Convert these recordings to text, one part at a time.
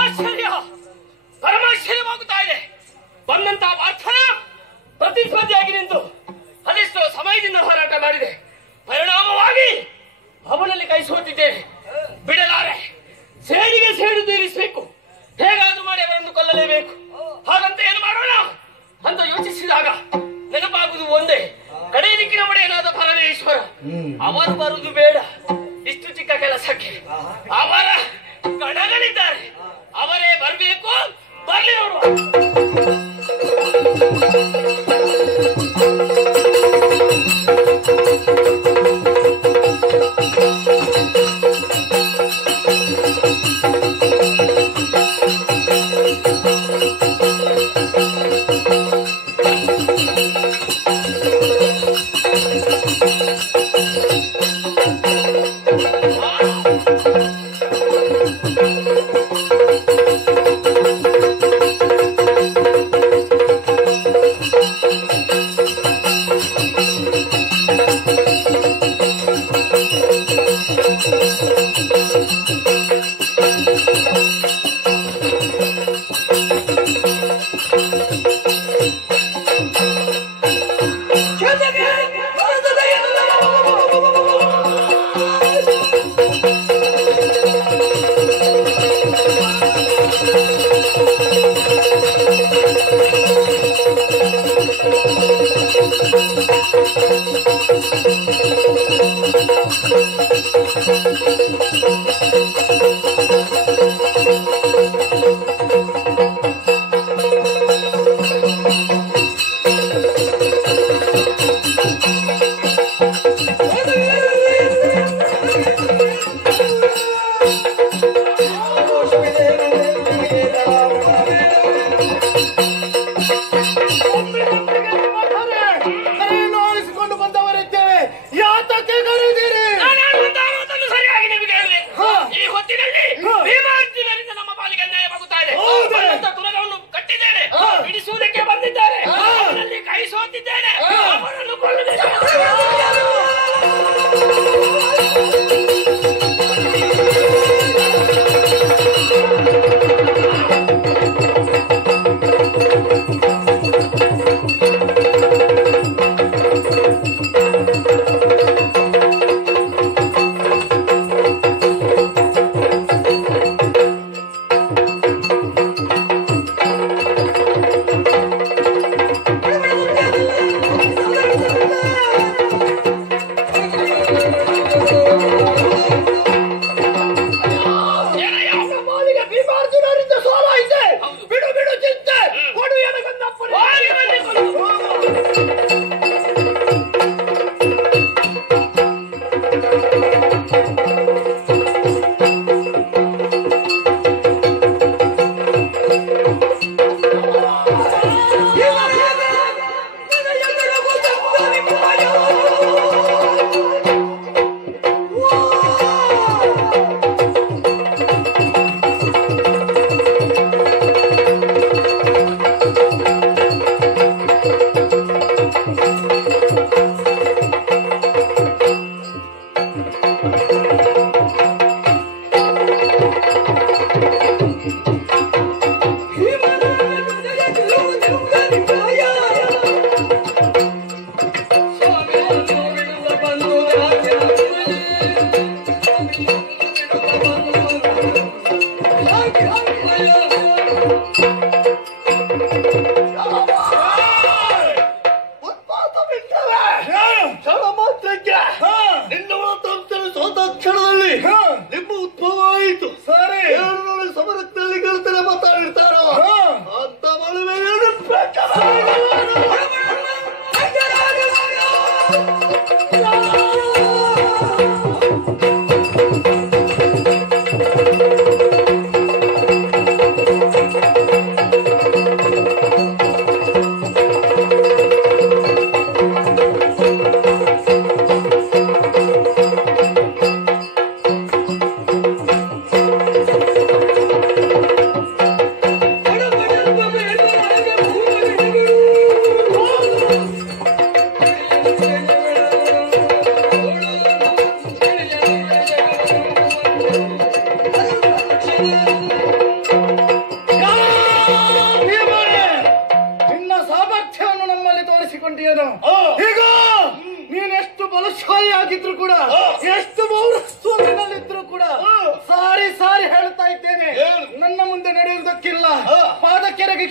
ಆಶ್ಚರ್ಯ, ಪರಮಾಶ್ಚರ್ಯವಾಗುತ್ತಾ ಇದೆ. ಬಂದಂತಹ ಪ್ರಾರ್ಥನಾ ಪ್ರತಿಸ್ಪರ್ಧಿಯಾಗಿ ನಿಂತು ಅದೆಷ್ಟೋ ಸಮಯದಿಂದ ಹೋರಾಟ ಮಾಡಿದೆ. ಪರಿಣಾಮವಾಗಿ ಅವನಲ್ಲಿ ಕೈ ಸೋತಿದ್ದೇನೆ. ಬಿಡಲಾರೆ. ಸೇಡಿಗೆ ಸೇಡು ತೀರಿಸಬೇಕು. ಹೇಗಾದ್ರೂ ಮಾಡಿ ಅವರನ್ನು ಕೊಲ್ಲಲೇಬೇಕು. ಹಾಗಂತ ಏನು ಮಾಡೋಣ ಅಂತ ಯೋಚಿಸಿದಾಗ ನೆನಪಾಗುವುದು ಒಂದೇ, ಕಡೆ ದಿಕ್ಕಿನ ಒಡೆಯನಾದ ಪರಮೇಶ್ವರ. ಅವರು ಬರುವುದು ಬೇಡ ಇಷ್ಟು ಚಿಕ್ಕ ಕೆಲಸಕ್ಕೆ. ಅವರ ಗಣಗಳಿದ್ದಾರೆ, ಅವರೇ ಬರಬೇಕು. ಬರ್ಲಿ ನೋಡುವ.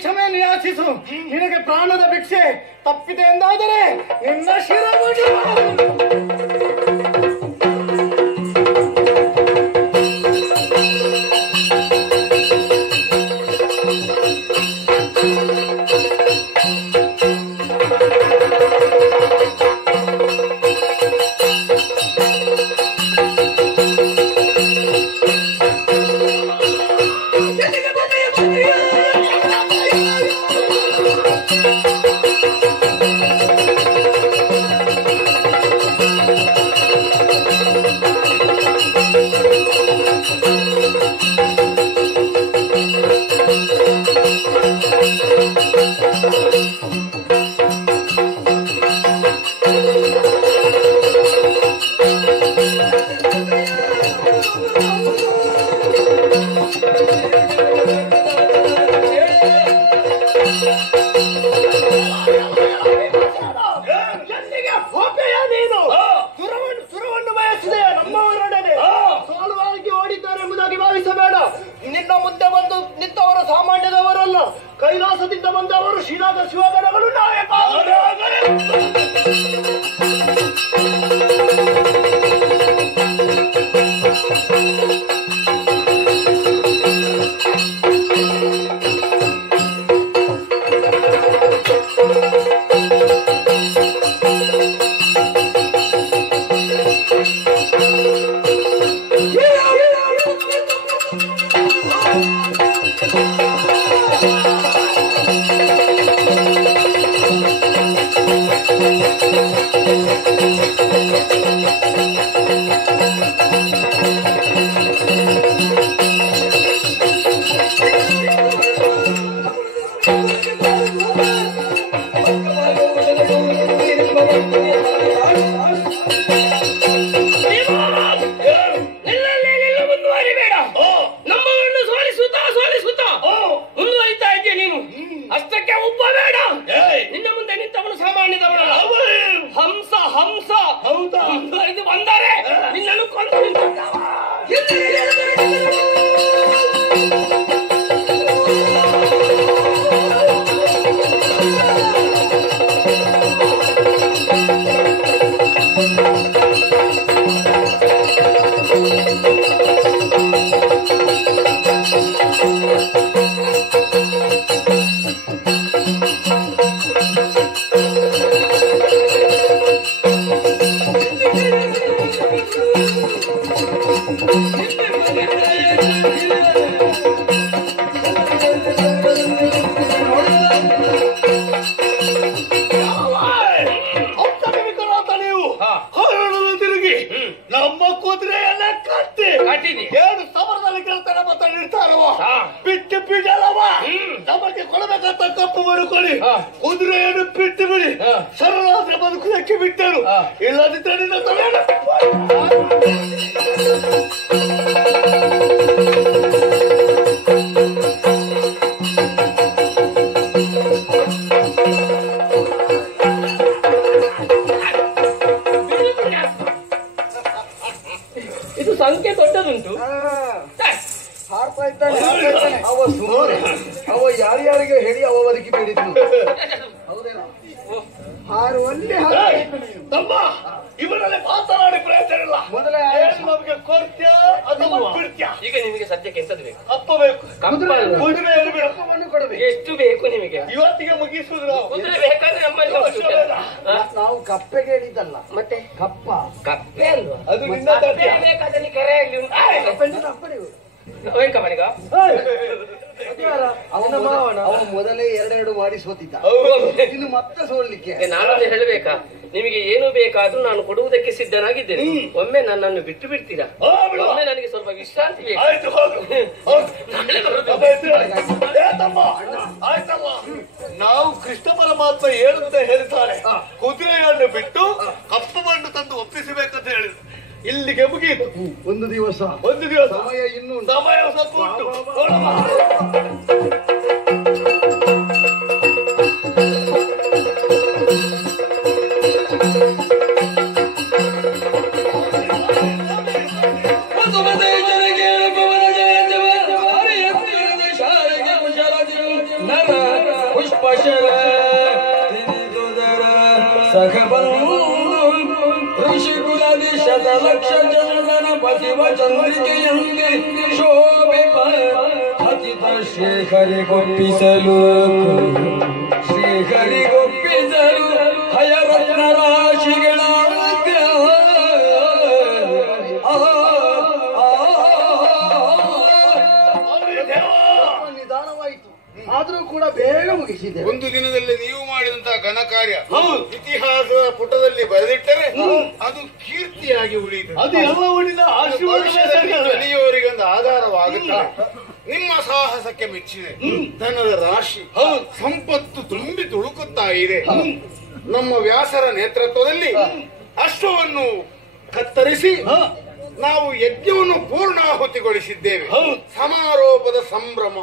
ಕ್ಷಮೆಯನ್ನು ಯಾಚಿಸು. ನಿನಗೆ ಪ್ರಾಣದ ಭಿಕ್ಷೆ ತಪ್ಪಿದೆ ಎಂದಾದರೆ ನಿನ್ನ ಶಿರವನ್ನು ನಿನ್ನ ಮುಂದೆ ಬಂದು ನಿಂತವರು ಸಾಮಾನ್ಯದವರಲ್ಲ, ಕೈಲಾಸದಿಂದ ಬಂದವರು ಶ್ರೀನಾಥ ಶಿವಗಣಗಳು ನಾಯಕ. ಕುದುರೆಯನ್ನು ಬಿಟ್ಟು ಬಿಡಿ, ಸರಳಾದ ಬದುಕುವುದಕ್ಕೆ ಬಿಟ್ಟರು. ಇಲ್ಲದಿದ್ದರೆ ನಿನ್ನ ತಲೆಯನ್ನು ಇದು ಸಂಖ್ಯೆ ದೊಡ್ಡದುಂಟು. ಅವ ಯಾರ್ಯಾರಿಗೆ ಹೇಳಿ ಅವ ಬದುಕಿ ಬೇಡಿದ್ರು. ತಮ್ಮ ಇವರಲ್ಲಿ ಮಾತನಾಡಿ ಪ್ರಯತ್ನ ಇಲ್ಲ. ಮೊದಲೇ ನಮಗೆ ಕೊಡ್ತ್ಯಾ ಅಥವಾ ಬಿಡ್ತ್ಯಾ? ಈಗ ನಿಮಗೆ ಸದ್ಯಕ್ಕೆ ಎಂತದ್ದು ಬೇಕು? ಕಪ್ಪ ಬೇಕು. ಕಪ್ಪವನ್ನು ಕೊಡಬೇಕು. ಎಷ್ಟು ಬೇಕು ನಿಮಗೆ? ಇವತ್ತಿಗೆ ಮುಗಿಸುವುದು ನಾವು. ಕುದುರೆ ಬೇಕಾದ್ರೆ ನಮ್ಮಲ್ಲಿ ನಾವು ಕಪ್ಪೆಗೆ ಹೇಳಿದ್ದಲ್ಲ, ಮತ್ತೆ ಕಪ್ಪ ಕಪ್ಪೆ ಅಲ್ವಾ? ಅದು ನಿನ್ನ ಬೇಕಾದ್ರೆ ನೀ ಕರೆ ಆಗಲಿ ಉಂಟು. ಅವನು ಮೊದಲೇ ಎರಡೆರಡು ಮಾಡಿ ಸೋತಿದ್ದ, ಇನ್ನು ಮತ್ತೆ ಸೋಲ್ಲಿಕ್ಕೆ. ನಾನೊಂದು ಹೇಳಬೇಕಾ? ನಿಮಗೆ ಏನು ಬೇಕಾದ್ರೂ ನಾನು ಕೊಡುವುದಕ್ಕೆ ಸಿದ್ಧನಾಗಿದ್ದೇನೆ. ಒಮ್ಮೆ ನನ್ನನ್ನು ಬಿಟ್ಟು ಬಿಡ್ತೀರಾ? ಒಮ್ಮೆ ನನಗೆ ಸ್ವಲ್ಪ ವಿಶ್ರಾಂತಿ ಬೇಕು. ನಾವು ಕೃಷ್ಣ ಪರಮಾತ್ಮ ಹೇಳುತ್ತ ಹೇಳ್ತಾರೆ, ಕುದುರೆಯನ್ನು ಬಿಟ್ಟು ಕಪ್ಪು ಮಣ್ಣು ತಂದು ಒಪ್ಪಿಸಬೇಕಂತ ಹೇಳಿದ್ರು. ಇಲ್ಲಿಗೆ ಮುಗಿಯಿತು. ಒಂದು ದಿವಸ ಸಮಯ ಇನ್ನೂ ಸಮಯ ಸ್ವಲ್ಪ ಉಂಟು. ನರ ಋಷಿಕುಲದಿ ಶತಲಕ್ಷ ಜನಗಣ ಪತಿವ ಚಂದ್ರಿಕೆಯಂತೆ ಶೋಭಿಪ ಅತಿತ ಶ್ರೀಹರಿಗೊಪ್ಪಿಸಲು ಹಯರತ್ನ ರಾಶಿಗಳ ನಿಧಾನವಾಯಿತು ಆದ್ರೂ ಕೂಡ ಬೇಗ ಮುಗಿಸಿದೆ. ಒಂದು ದಿನದಲ್ಲಿ ನೀವು ಮಾಡಿದಂತಹ ಘನ ಕಾರ್ಯ ಇತಿಹಾಸದ ಪುಟದಲ್ಲಿ ಬರೆದಿಟ್ಟರೆ ಅದು ಕೀರ್ತಿಯಾಗಿ ಉಳಿಯುತ್ತದೆ. ಅದು ಎಲ್ಲ ಉಳಿದ ಕಲಿಯವರಿಗೊಂದು ಆಧಾರವಾಗುತ್ತದೆ. ನಿಮ್ಮ ಸಾಹಸಕ್ಕೆ ಮೆಚ್ಚಿದೆ. ಧನದ ರಾಶಿ ಸಂಪತ್ತು ತುಂಬಿ ತುಳುಕುತ್ತಾ ಇದೆ. ನಮ್ಮ ವ್ಯಾಸರ ನೇತೃತ್ವದಲ್ಲಿ ಅಶ್ವವನ್ನು ಕತ್ತರಿಸಿ ನಾವು ಯಜ್ಞವನ್ನು ಪೂರ್ಣಾಹುತಿಗೊಳಿಸಿದ್ದೇವೆ. ಸಮಾರೋಪದ ಸಂಭ್ರಮ,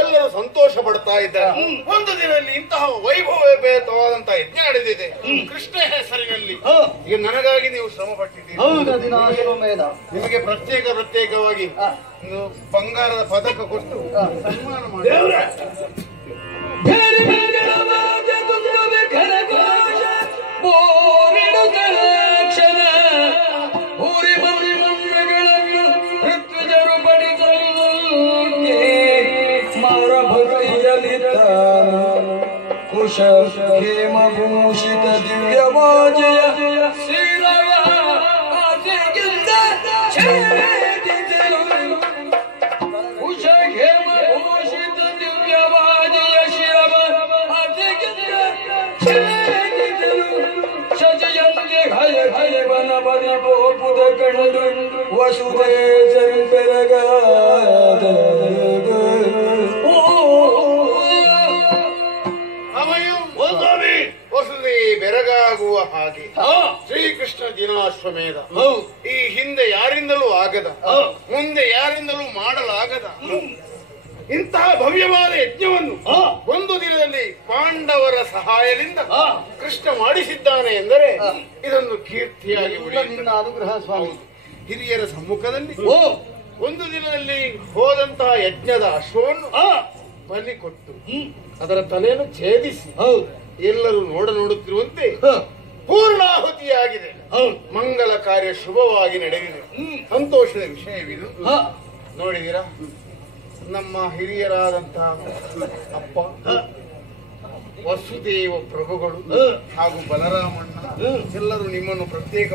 ಎಲ್ಲರೂ ಸಂತೋಷ ಪಡ್ತಾ ಇದ್ದಾರೆ. ಒಂದು ದಿನದಲ್ಲಿ ಇಂತಹ ವೈಭವಪೇತವಾದಂತಹ ಯಜ್ಞ ನಡೆದಿದೆ ಕೃಷ್ಣ ಹೆಸರಿನಲ್ಲಿ. ಈಗ ನನಗಾಗಿ ನೀವು ಶ್ರಮ ಪಟ್ಟಿದ್ದೀರಿ. ನಿಮಗೆ ಪ್ರತ್ಯೇಕವಾಗಿ ಬಂಗಾರದ ಪದಕ ಕೊಟ್ಟು ಸನ್ಮಾನ ಮಾಡಿ. ಕುಶ ಹೇಮಭೂಷಿತ ದಿವ್ಯವಾಜಯ ಶ್ರೀರವ ಆಸೆಗಿಂದ ಛೇದಿಸಲು ಕುಶ ಹೇಮಭೂಷಿತ ದಿವ್ಯವಾಜಯ ಶಿರವ ಆಸೆಗಿಂದ ಛೇದಿಸಲು ಶಜಯಂಗೆ ಹಯ ಹಯವನ ಪರಿಪೋಪುದ ಕಂಡು ವಸುದೇ ಬೆರಗಾದ ವಸುದೇ ಬೆರಗಾಗುವ ಹಾಗೆ ಶ್ರೀಕೃಷ್ಣ ದಿನಾಶ್ವಮೇಧ ಈ ಹಿಂದೆ ಯಾರಿಂದಲೂ ಆಗದ, ಮುಂದೆ ಯಾರಿಂದಲೂ ಮಾಡಲಾಗದ ಇಂತಹ ಭವ್ಯವಾದ ಯಜ್ಞವನ್ನು ಒಂದು ದಿನದಲ್ಲಿ ಪಾಂಡವರ ಸಹಾಯದಿಂದ ಕೃಷ್ಣ ಮಾಡಿಸಿದ್ದಾನೆ ಎಂದರೆ ಇದೊಂದು ಕೀರ್ತಿಯಾಗಿ ನಿನ್ನ ಅನುಗ್ರಹ ಸ್ವಾಮಿ. ಹಿರಿಯರ ಸಮ್ಮುಖದಲ್ಲಿ ಒಂದು ದಿನದಲ್ಲಿ ಹೋದಂತಹ ಯಜ್ಞದ ಅಶ್ವವನ್ನು ಬಲಿ ಕೊಟ್ಟು ಅದರ ತಲೆಯನ್ನು ಛೇದಿಸಿ ಎಲ್ಲರೂ ನೋಡುತ್ತಿರುವಂತೆ ಪೂರ್ಣಾಹುತಿಯಾಗಿದೆ. ಮಂಗಲ ಕಾರ್ಯ ಶುಭವಾಗಿ ನಡೆದಿದೆ. ಸಂತೋಷದ ವಿಷಯವಿದು. ನೋಡಿದಿರಾ, ನಮ್ಮ ಹಿರಿಯರಾದಂತಹ ಅಪ್ಪ ವಸುದೇವ ಪ್ರಭುಗಳು ಹಾಗೂ ಬಲರಾಮಣ್ಣ ಎಲ್ಲರೂ ನಿಮ್ಮನ್ನು ಪ್ರತ್ಯೇಕ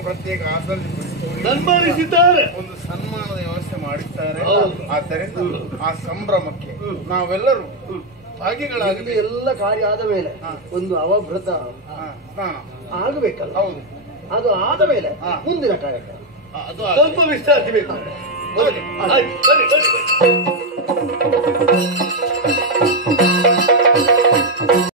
ಸನ್ಮಾನಿಸಿದ್ದಾರೆ. ಒಂದು ಸನ್ಮಾನದ ವ್ಯವಸ್ಥೆ ಮಾಡಿದ್ದಾರೆ. ಆದ್ದರಿಂದ ಆ ಸಂಭ್ರಮಕ್ಕೆ ನಾವೆಲ್ಲರೂ ಭಾಗಿಗಳಾಗಲಿ. ಎಲ್ಲ ಕಾರ್ಯ ಆದ ಮೇಲೆ ಒಂದು ಅವಭೃತ ಆಗಬೇಕಲ್ಲ. ಹೌದು, ಅದು ಆದ ಮೇಲೆ ಮುಂದಿನ ಕಾರ್ಯಕ್ರಮ ಅದು ಸ್ವಲ್ಪ ವಿಶ್ರಾಂತಿ ಬೇಕು.